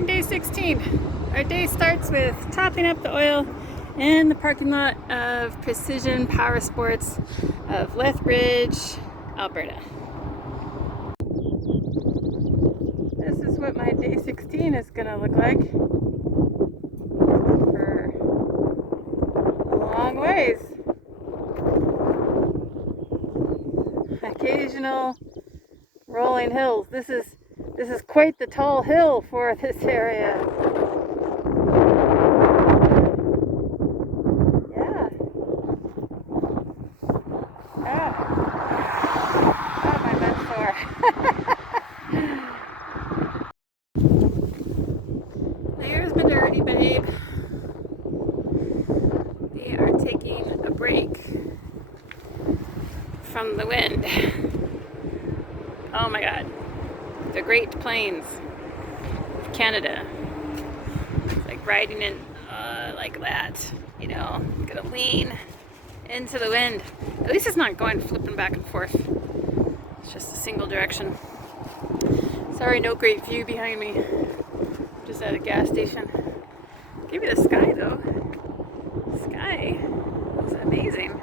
morning, day 16. Our day starts with topping up the oil in the parking lot of Precision Power Sports of Lethbridge, Alberta. This is what my day 16 is going to look like for a long ways. Occasional rolling hills. This is quite the tall hill for this area. Yeah. Oh, my butt's sore. My hair's been dirty, babe. They are taking a break from the wind. Oh my God. The Great Plains of Canada. It's like riding in like that, you know, gonna lean into the wind. At least it's not going flipping back and forth. It's just a single direction. Sorry, no great view behind me. Just at a gas station. Give me the sky though. The sky is amazing.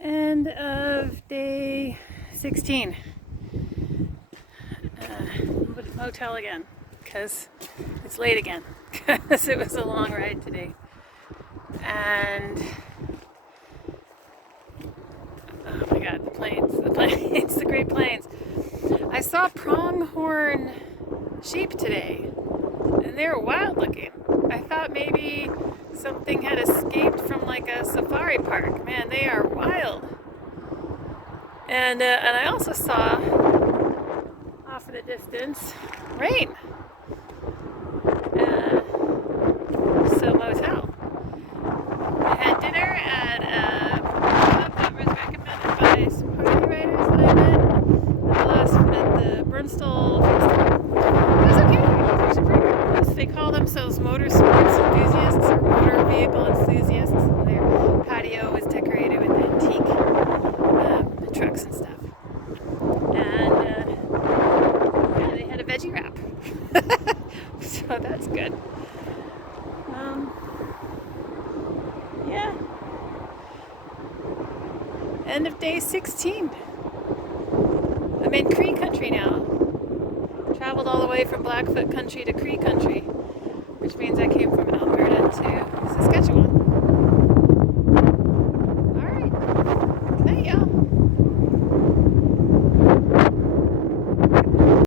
End of day 16. Motel again, because it's late again, because it was a long ride today. And oh my God, the plains, the Great Plains. I saw pronghorn sheep today, and they were wild looking. I thought maybe something had escaped from like a safari park. Man, they are wild. And I also saw off in the distance rain. So motel. I had dinner at a pub that was recommended by some party riders that I met at the Burnstall Festival. It was okay. It was actually pretty cool. They call themselves motor sports enthusiasts or motor vehicle enthusiasts. And their patio was decorated with antique trucks and stuff. And yeah, they had a veggie wrap. So that's good. Yeah. End of day 16. I'm in Cree country now. Traveled all the way from Blackfoot country to Cree country, which means I came from Alberta to Saskatchewan.